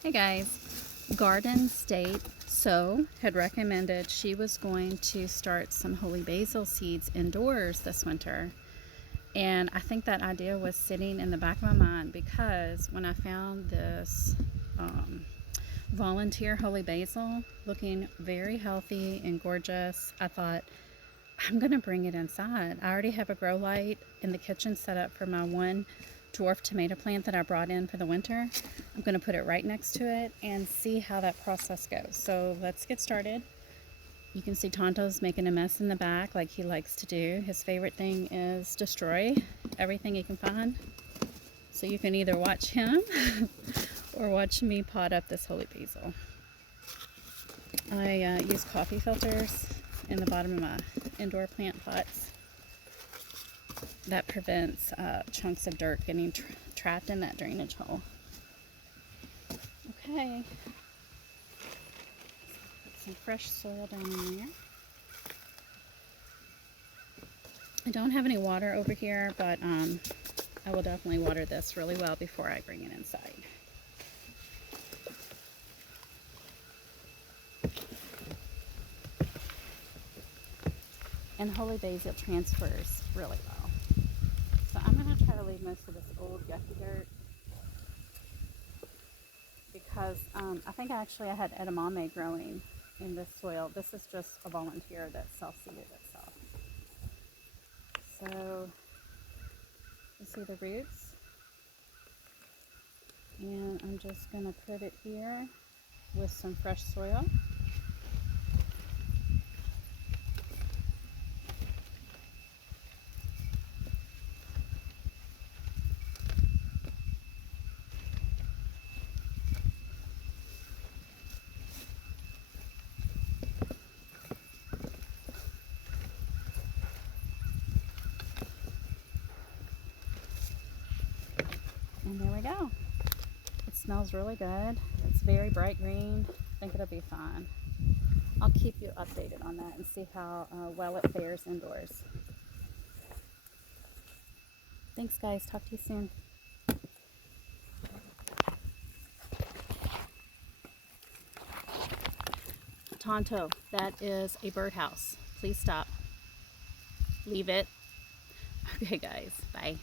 Hey guys, Garden State had recommended she was going to start some holy basil seeds indoors this winter. And I think that idea was sitting in the back of my mind because when I found this volunteer holy basil looking very healthy and gorgeous, I thought, I'm going to bring it inside. I already have a grow light in the kitchen set up for my one dwarf tomato plant that I brought in for the winter. I'm going to put it right next to it and see how that process goes. So let's get started. You can see Tonto's making a mess in the back like he likes to do. His favorite thing is destroy everything he can find. So you can either watch him or watch me pot up this holy basil. I use coffee filters in the bottom of my indoor plant pots. That prevents chunks of dirt getting trapped in that drainage hole. Okay, put some fresh soil down in there. I don't have any water over here, but I will definitely water this really well before I bring it inside. And holy basil transfers really well. So I'm going to try to leave most of this old yucky dirt because I think actually I had edamame growing in this soil. This is just a volunteer that self-seeded itself. So you see the roots, and I'm just going to put it here with some fresh soil. And there we go. It smells really good. It's very bright green. I think it'll be fine. I'll keep you updated on that and see how well it fares indoors. Thanks guys. Talk to you soon. Tonto, that is a birdhouse. Please stop. Leave it. Okay guys. Bye.